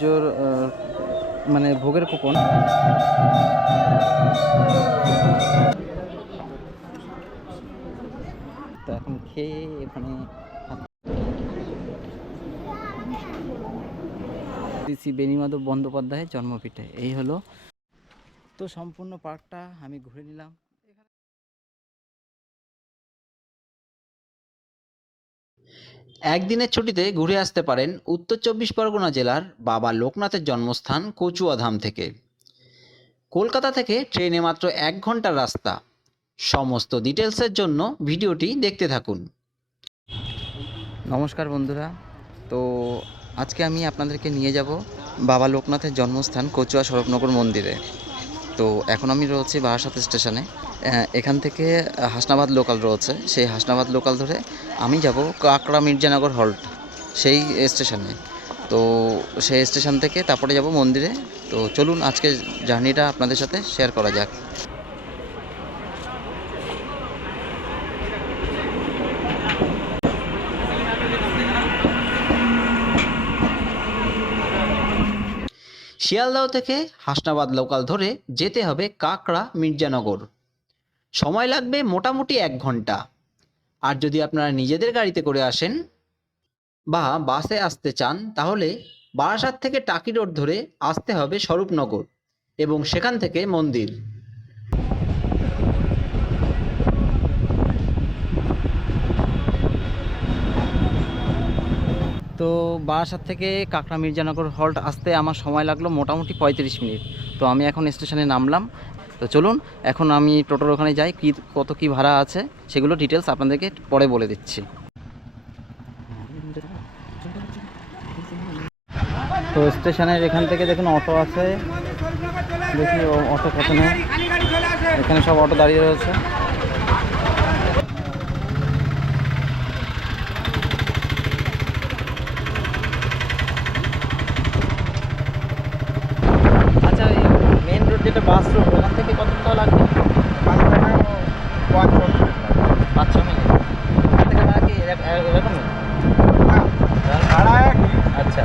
পুজোর মানে ভোগের কুপন। তো এখন খেয়ে এখানে শ্রী বেণীমাধব বন্দ্যোপাধ্যায়ের জন্মপীঠে এই হলো। তো সম্পূর্ণ পার্কটা আমি ঘুরে নিলাম। একদিনের ছুটিতে ঘুরে আসতে পারেন উত্তর চব্বিশ পরগনা জেলার বাবা লোকনাথের জন্মস্থান কচুয়াধাম থেকে। কলকাতা থেকে ট্রেনে মাত্র 1 ঘন্টার রাস্তা। সমস্ত ডিটেলসের জন্য ভিডিওটি দেখতে থাকুন। নমস্কার বন্ধুরা, তো আজকে আমি আপনাদেরকে নিয়ে যাব বাবা লোকনাথের জন্মস্থান কচুয়া স্বরূপনগর মন্দিরে। তো এখন আমি রয়েছি বারাসাত স্টেশনে। এখান থেকে হাসনাবাদ লোকাল রয়েছে, সেই হাসনাবাদ লোকাল ধরে আমি যাব কাকড়া মির্জানগর হল্ট সেই স্টেশনে। তো সেই স্টেশন থেকে তারপরে যাব মন্দিরে। তো চলুন আজকে জার্নিটা আপনাদের সাথে শেয়ার করা যাক। শিয়ালদহ থেকে হাসনাবাদ লোকাল ধরে যেতে হবে কাকড়া মির্জানগর। সময় লাগবে মোটামুটি 1 ঘন্টা। আর যদি আপনারা নিজেদের গাড়িতে করে আসেন বা বাসে আসতে চান তাহলে বারাসাত থেকে টাকি রোড ধরে আসতে হবে স্বরূপনগর এবং সেখান থেকে মন্দির। তো বারাসাত থেকে কাকড়া মির্জানগর হল্ট আসতে আমার সময় লাগলো মোটামুটি 35 মিনিট। তো আমি এখন স্টেশনে নামলাম। তো চলুন এখন আমি টোটোর ওখানে যাই, কত কি ভাড়া আছে সেগুলো ডিটেলস আপনাদেরকে পরে বলে দিচ্ছি। তো স্টেশনের এখান থেকে দেখুন অটো আছে, দেখি অটো কত নেই। এখানে সব অটো দাঁড়িয়ে রয়েছে। আচ্ছা, মেন রোড যেটা বাস রোড ওখান থেকে কত টাকা লাগবে? 5-6 মিনিট। ওখান থেকে ভাড়া কি এরকমই? আচ্ছা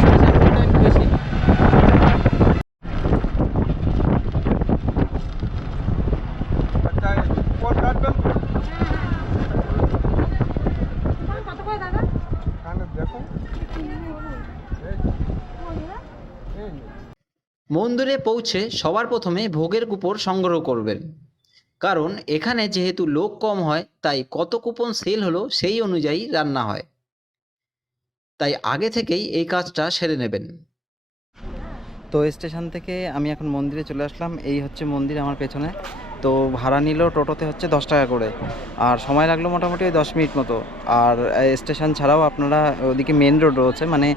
স্টেশন একটু বেশি। মন্দিরে পৌঁছে সবার প্রথমে ভোগের কুপন সংগ্রহ করবেন, কারণ এখানে যেহেতু লোক কম হয় তাই কত কুপন সেল হলো সেই অনুযায়ী রান্না হয়, তাই আগে থেকেই এই কাজটা সেরে নেবেন। তো স্টেশন থেকে আমি এখন মন্দিরে চলে আসলাম। এই হচ্ছে মন্দির আমার পেছনে। তো ভাড়া নিল টোটোতে হচ্ছে 10 টাকা করে, আর সময় লাগলো মোটামুটি ওই 10 মিনিট মতো। আর স্টেশন ছাড়াও আপনারা ওদিকে মেন রোড রয়েছে, মানে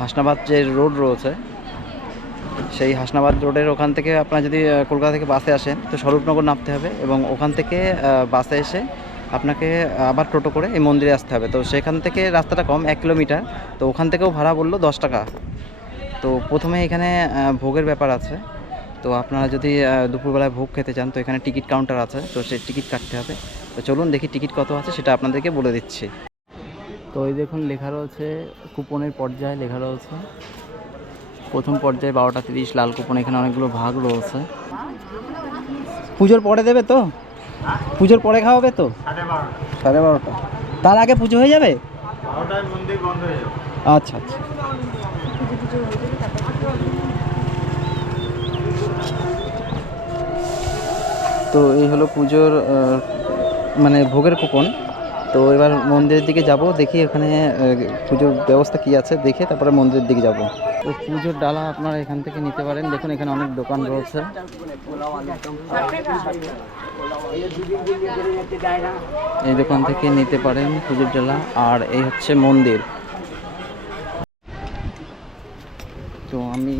হাসনাবাদ যে রোড রয়েছে সেই হাসনাবাদ রোডের ওখান থেকে আপনারা যদি কলকাতা থেকে বাসে আসেন তো স্বরূপনগর নামতে হবে এবং ওখান থেকে বাসে এসে আপনাকে আবার টোটো করে এই মন্দিরে আসতে হবে। তো সেখান থেকে রাস্তাটা কম, 1 কিলোমিটার। তো ওখান থেকেও ভাড়া বললো 10 টাকা। তো প্রথমে এখানে ভোগের ব্যাপার আছে। তো আপনারা যদি দুপুরবেলায় ভোগ খেতে চান তো এখানে টিকিট কাউন্টার আছে, তো সেই টিকিট কাটতে হবে। তো চলুন দেখি টিকিট কত আছে সেটা আপনাদেরকে বলে দিচ্ছি। তো এই দেখুন লেখা রয়েছে, কুপনের পর্যায়ে লেখা রয়েছে প্রথম পর্যায়ে 12:30 লাল কুপন। এখানে অনেকগুলো ভাগ রয়েছে। পুজোর পরে দেবে তো? পুজোর পরে খাওয়াবে তো? 12:30। তার আগে পুজো হয়ে যাবে? 12টায় মন্দির বন্ধ হয়ে যাবে। আচ্ছা আচ্ছা। তো এই হলো পুজোর মানে ভোগের কুপন। তো এবার মন্দিরের দিকে যাব, দেখি এখানে পুজোর ব্যবস্থা কি আছে দেখে তারপরে মন্দিরের দিকে যাব। তো পুজোর ডালা আপনারা এখান থেকে নিতে পারেন। দেখুন এখানে অনেক দোকান রয়েছে। এই দোকান থেকে নিতে পারেন পুজোর ডালা। আর এই হচ্ছে মন্দির। তো আমি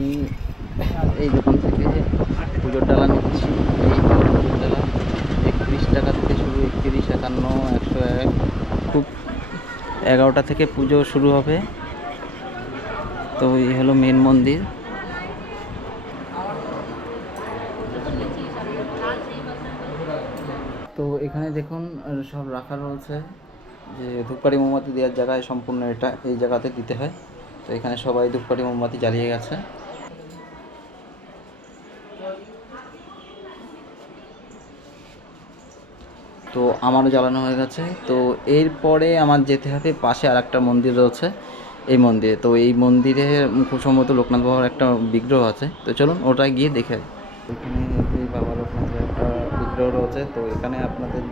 এই দোকান থেকে পুজোর ডালা নিচ্ছি। এই পুজোর ডালা 31 টাকা থেকে শুরু, 31, 51, 101। খুব 11টা থেকে পুজো শুরু হবে। তো এই হলো মেন মন্দির। তো এখানে দেখুন সব রাখা রয়েছে, যে ধূপকাঠি মোমবাতি দেওয়ার জায়গায় সম্পূর্ণ এটা এই জায়গাতে দিতে হয়। তো এখানে সবাই ধূপকাঠি মোমবাতি জ্বালিয়ে গেছে। তো আমারও জ্বালানো হয়ে গেছে। তো এরপরে আমার যেতে হবে পাশে আর একটা মন্দির রয়েছে, এই মন্দিরে। তো এই মন্দিরে খুব সম্ভবত লোকনাথ বাবার একটা বিগ্রহ আছে। তো চলুন ওটায় গিয়ে দেখে। এখানে এই বাবা লোকনাথের একটা বিগ্রহ রয়েছে। তো এখানে আপনাদের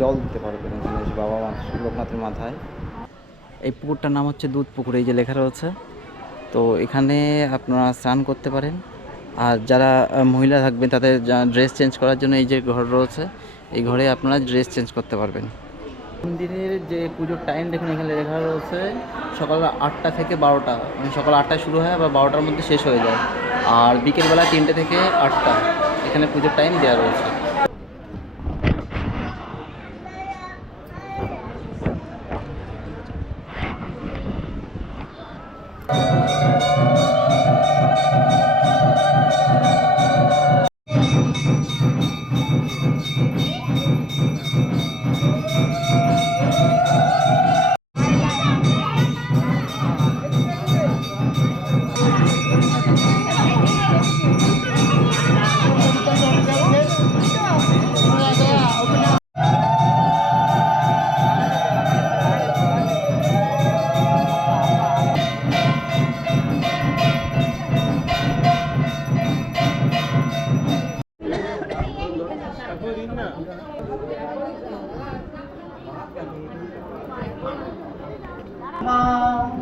জল দিতে পারবেন এখানে এসে বাবা লোকনাথের মাথায়। এই পুকুরটার নাম হচ্ছে দুধ পুকুর, এই যে লেখা রয়েছে। তো এখানে আপনারা স্নান করতে পারেন। আর যারা মহিলা থাকবেন তাদের ড্রেস চেঞ্জ করার জন্য এই যে ঘর রয়েছে, এই ঘরে আপনারা ড্রেস চেঞ্জ করতে পারবেন। মন্দিরের যে পুজোর টাইম দেখুন এখানে লেখা রয়েছে সকাল 8টা থেকে 12টা, মানে সকাল 8টায় শুরু হয় আবার 12টার মধ্যে শেষ হয়ে যায়। আর বিকেলবেলা 3টে থেকে 8টা এখানে পুজোর টাইম দেওয়া রয়েছে।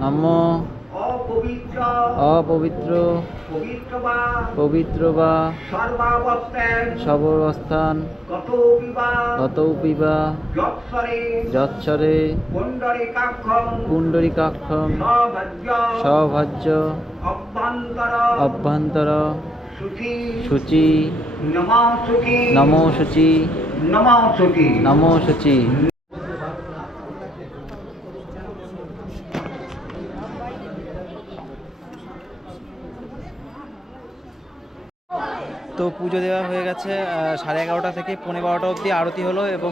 নমো অপবিত্র অপবিত্র পবিত্র বা পবিত্র বা সর্বাবস্থান গত পিবা যৎসরে যৎসরে পুণ্ডরিকাক্ষং পুণ্ডরিকাক্ষং সভাজ্য সভাজ্য অভ্যন্তর অভ্যন্তর শুচি শুচি নমঃ শুচি নমো শুচি নমঃ শুচি নমো শুচি। তো পুজো দেওয়া হয়ে গেছে 11:30 থেকে 11:15 অবধি আরতি হলো, এবং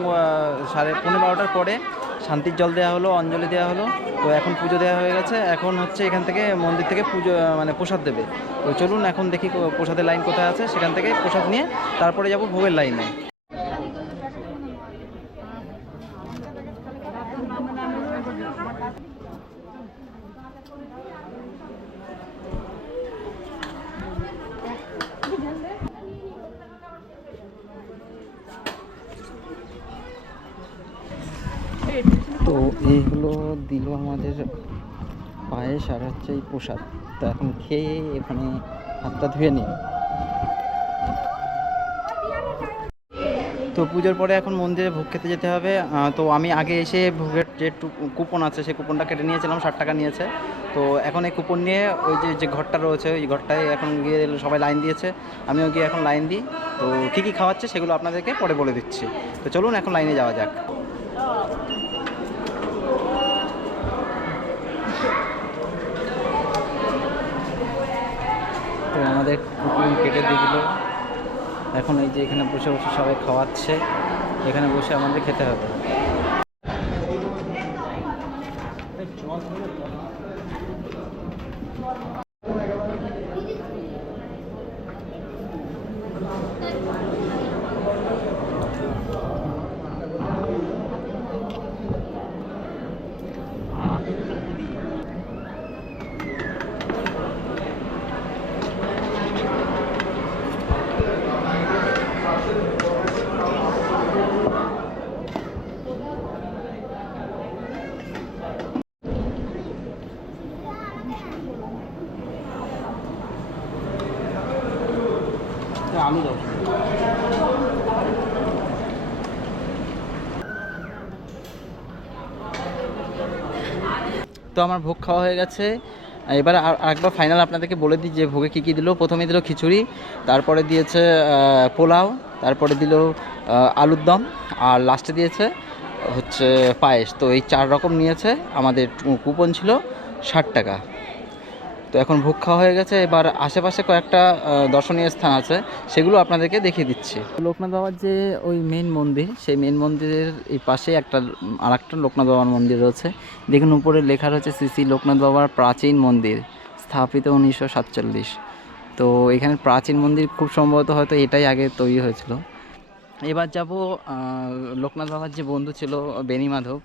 11:15 পরে শান্তির জল দেওয়া হলো, অঞ্জলি দেওয়া হলো। তো এখন পুজো দেওয়া হয়ে গেছে, এখন হচ্ছে এখান থেকে মন্দির থেকে পুজো মানে প্রসাদ দেবে। তো চলুন এখন দেখি প্রসাদের লাইন কোথায় আছে, সেখান থেকে প্রসাদ নিয়ে তারপরে যাব ভোগের লাইনে। তো এইগুলো দিল আমাদের পায়েস আর হচ্ছে এই প্রসাদ। তো এখন খেয়ে এখানে হাতটা ধুয়ে নিই। তো পুজোর পরে এখন মন্দিরে ভোগ খেতে যেতে হবে। তো আমি আগে এসে ভোগের যে কুপন আছে সেই কুপনটা কেটে নিয়েছিলাম, 60 টাকা নিয়েছে। তো এখন এই কুপন নিয়ে ওই যে ঘরটা রয়েছে ওই ঘরটায় এখন গিয়ে সবাই লাইন দিয়েছে, আমিও গিয়ে এখন লাইন দিই। তো কী কী খাওয়াচ্ছে সেগুলো আপনাদেরকে পরে বলে দিচ্ছি। তো চলুন এখন লাইনে যাওয়া যাক। তো আমাদের কুপন কেটে দিয়ে দিল, এখন এই যে এখানে বসে বসে সবাই খাওয়াচ্ছে, এখানে বসে আমাদের খেতে হবে। আলু দাও। তো আমার ভোগ খাওয়া হয়ে গেছে। এবার আরেকবার ফাইনাল আপনাদেরকে বলে দিই যে ভোগে কী কী দিল। প্রথমে দিল খিচুড়ি, তারপরে দিয়েছে পোলাও, তারপরে দিল আলুর দম, আর লাস্টে দিয়েছে হচ্ছে পায়েস। তো এই 4 রকম নিয়েছে। আমাদের কুপন ছিল 60 টাকা। তো এখন ভোগ খাওয়া হয়ে গেছে, এবার আশেপাশে কয়েকটা দর্শনীয় স্থান আছে, সেগুলো আপনাদেরকে দেখিয়ে দিচ্ছি। লোকনাথ বাবার যে ওই মেন মন্দির, সেই মেন মন্দিরের এই পাশে আর একটা লোকনাথ বাবার মন্দির রয়েছে। দেখুন উপরে লেখা রয়েছে শ্রী শ্রী লোকনাথ বাবার প্রাচীন মন্দির, স্থাপিত 1947। তো এখানে প্রাচীন মন্দির খুব সম্ভবত হয়তো এটাই আগে তৈরি হয়েছিল। এবার যাব লোকনাথ বাবার যে বন্ধু ছিল বেনি মাধব,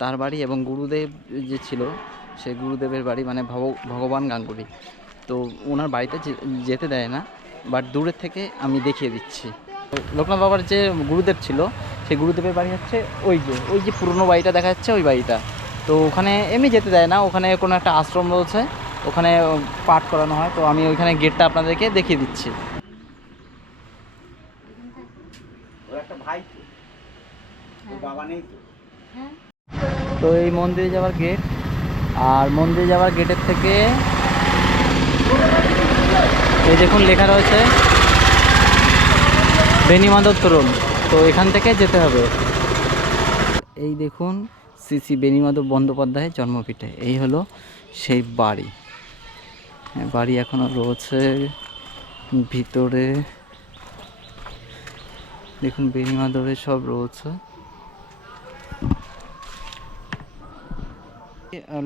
তার বাড়ি, এবং গুরুদেব যে ছিল সে গুরুদেবের বাড়ি, মানে ভগবান গাঙ্গুলি। তো ওনার বাড়িতে যেতে দেয় না, বাট দূরের থেকে আমি দেখিয়ে দিচ্ছি। লোকনাথ বাবার যে গুরুদেব ছিল সেই গুরুদেবের বাড়ি হচ্ছে ওই যে পুরনো বাড়িটা দেখা যাচ্ছে, ওই বাড়িটা। তো ওখানে এমনি যেতে দেয় না, ওখানে কোনো একটা আশ্রম রয়েছে, ওখানে পাঠ করানো হয়। তো আমি ওইখানে গেটটা আপনাদেরকে দেখিয়ে দিচ্ছি। তো এই মন্দিরে যাওয়ার গেট, আর মন্দিরে যাওয়ার গেটের থেকে এই দেখুন লেখা রয়েছে বেনিমাধব তোরণ। তো এখান থেকে যেতে হবে। এই দেখুন শ্রী শ্রী বেনিমাধব বন্দ্যোপাধ্যায়ের জন্মভিটে, এই হলো সেই বাড়ি। বাড়ি এখনো রয়েছে ভিতরে, দেখুন বেনিমাধবের সব রয়েছে।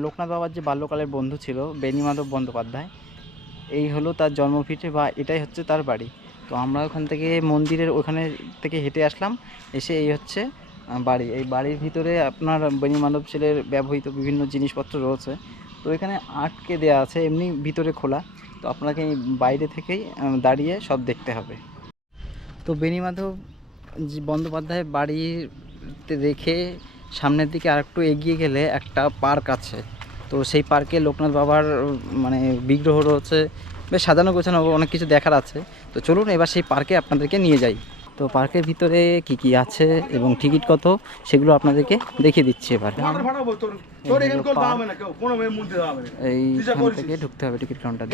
লোকনাথ বাবার যে বাল্যকালের বন্ধু ছিল বেনিমাধব বন্দ্যোপাধ্যায়, এই হলো তার জন্মভিটে, বা এটাই হচ্ছে তার বাড়ি। তো আমরা ওখান থেকে মন্দিরের ওখানে থেকে হেঁটে আসলাম, এসে এই হচ্ছে বাড়ি। এই বাড়ির ভিতরে আপনার বেনিমাধব ছেলের ব্যবহৃত বিভিন্ন জিনিসপত্র রয়েছে। তো এখানে আটকে দেওয়া আছে, এমনি ভিতরে খোলা। তো আপনাকে বাইরে থেকেই দাঁড়িয়ে সব দেখতে হবে। তো বেনিমাধব বন্দ্যোপাধ্যায়ের বাড়িতে রেখে সামনের দিকে আরেকটু এগিয়ে গেলে একটা পার্ক আছে। তো সেই পার্কে লোকনাথ বাবার মানে বিগ্রহ রয়েছে, বেশ সাজানো গোছানো, অনেক কিছু দেখার আছে। তো চলুন এবার সেই পার্কে আপনাদেরকে নিয়ে যাই। তো পার্কের ভিতরে কি কি আছে এবং টিকিট কত, সেগুলো আপনাদেরকে দেখিয়ে দিচ্ছি এবার। এইখান থেকে ঢুকতে হবে টিকিট কাউন্টার।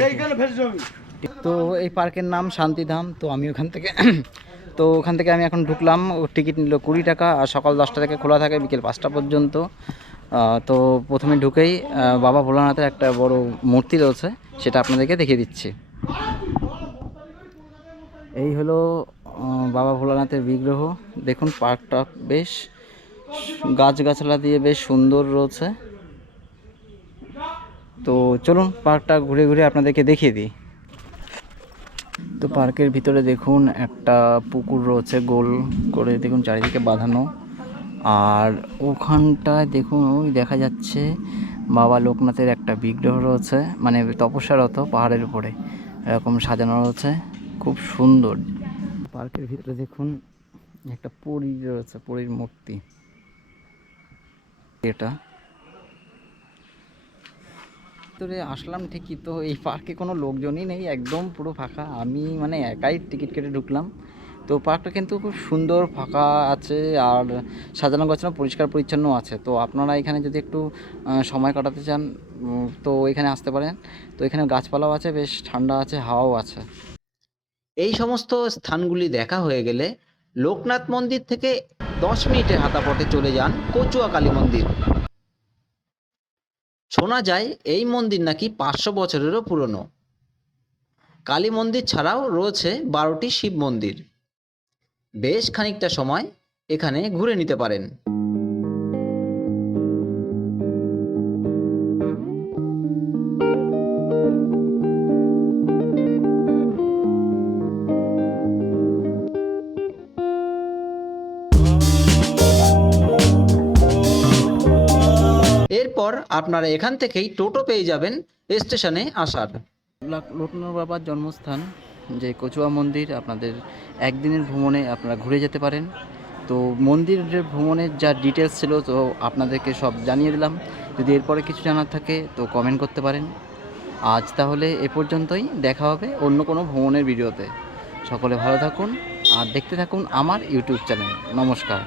তো এই পার্কের নাম শান্তিধাম। তো আমি ওখান থেকে আমি এখন ঢুকলাম। টিকিট নিল 20 টাকা, আর সকাল 10টা থেকে খোলা থাকে বিকেল 5টা পর্যন্ত। তো প্রথমে ঢুকেই বাবা ভোলানাথের একটা বড় মূর্তি রয়েছে, সেটা আপনাদেরকে দেখিয়ে দিচ্ছি। এই হলো বাবা ভোলানাথের বিগ্রহ। দেখুন পার্কটা বেশ গাছগাছলা দিয়ে বেশ সুন্দর রয়েছে। তো চলুন পার্কটা ঘুরে ঘুরে আপনাদেরকে দেখিয়ে দিই। তো পার্কের ভিতরে দেখুন একটা পুকুর রয়েছে, গোল করে দেখুন চারিদিকে বাঁধানো। আর ওখানটায় দেখুন ওই দেখা যাচ্ছে বাবা লোকনাথের একটা বিগ্রহ রয়েছে, মানে তপস্যারত পাহাড়ের উপরে এরকম সাজানো রয়েছে, খুব সুন্দর। পার্কের ভিতরে দেখুন একটা পরী রয়েছে, পরীর মূর্তি। এটা ভিতরে আসলাম ঠিকই, তো এই পার্কে কোনো লোকজনই নেই, একদম পুরো ফাঁকা। আমি মানে একাই টিকিট কেটে ঢুকলাম। তো পার্কটা কিন্তু খুব সুন্দর, ফাঁকা আছে, আর সাজানো গোছানো, পরিষ্কার পরিচ্ছন্ন আছে। তো আপনারা এখানে যদি একটু সময় কাটাতে চান তো এখানে আসতে পারেন। তো এখানে গাছপালাও আছে, বেশ ঠান্ডা আছে, হাওয়াও আছে। এই সমস্ত স্থানগুলি দেখা হয়ে গেলে লোকনাথ মন্দির থেকে 10 মিনিটের হাঁটাপথে চলে যান কচুয়া কালী মন্দির। শোনা যায় এই মন্দির নাকি 500 বছরেরও পুরনো। কালী মন্দির ছাড়াও রয়েছে 12টি শিব মন্দির। বেশ খানিকটা সময় এখানে ঘুরে নিতে পারেন। এরপর আপনারা এখান থেকেই টোটো পেয়ে যাবেন স্টেশনে আসার। লোকনাথ বাবার জন্মস্থান যে কচুয়া মন্দির, আপনাদের একদিনের ভ্রমণে আপনারা ঘুরে যেতে পারেন। তো মন্দিরের ভ্রমণের যা ডিটেলস ছিল তো আপনাদেরকে সব জানিয়ে দিলাম। যদি এরপরে কিছু জানার থাকে তো কমেন্ট করতে পারেন। আজ তাহলে এ পর্যন্তই, দেখা হবে অন্য কোনো ভ্রমণের ভিডিওতে। সকলে ভালো থাকুন আর দেখতে থাকুন আমার ইউটিউব চ্যানেল। নমস্কার।